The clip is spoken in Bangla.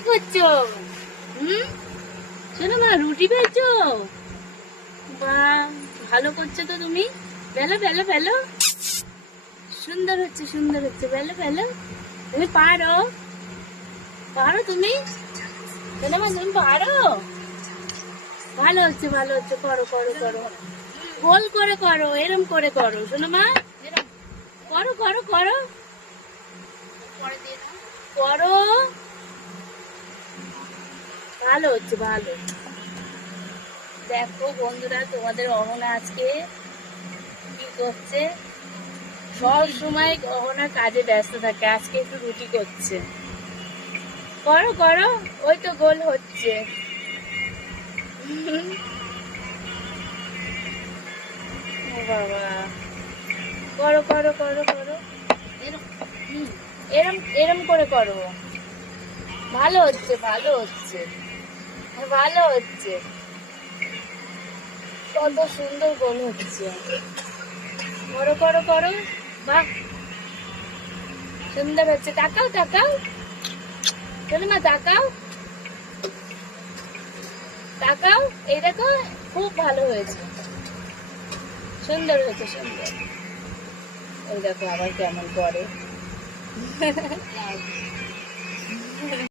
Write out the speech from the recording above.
করছ? হুম? শোনো মা, রুটি বেলছো বা ভালো করছ তো তুমি? বেলো বেলো বেলো। সুন্দর হচ্ছে সুন্দর হচ্ছে। বেলো বেলো। তুমি পারো। পারো তুমি? শোনো মা, তুমি পারো? ভালো হচ্ছে ভালো হচ্ছে। করো করো করো। গোল করে করো, এরম করে করো। শোনো মা। করো করো করো। করো। ভালো হচ্ছে, ভালো। দেখো বন্ধুরা, তোমাদের অহনা আজকে কি করছে? সব সময় অহনা কাজে ব্যস্ত থাকে, আজকে একটু রুটি করছে। করো করো, ওই তো গোল হচ্ছে। ও বাবা। করো করো করো করো। এরম এরম করে করো। ভালো হচ্ছে ভালো হচ্ছে। ভালো হচ্ছে। কত সুন্দর গোল হচ্ছে। করো করো করো। বাহ। সুন্দর হচ্ছে। তাকাও তাকাও। চলো মা, তাকাও। তাকাও। এই দেখো, খুব ভালো হয়েছে। সুন্দর হয়েছে, সুন্দর। এই দেখো আবার কেমন করে।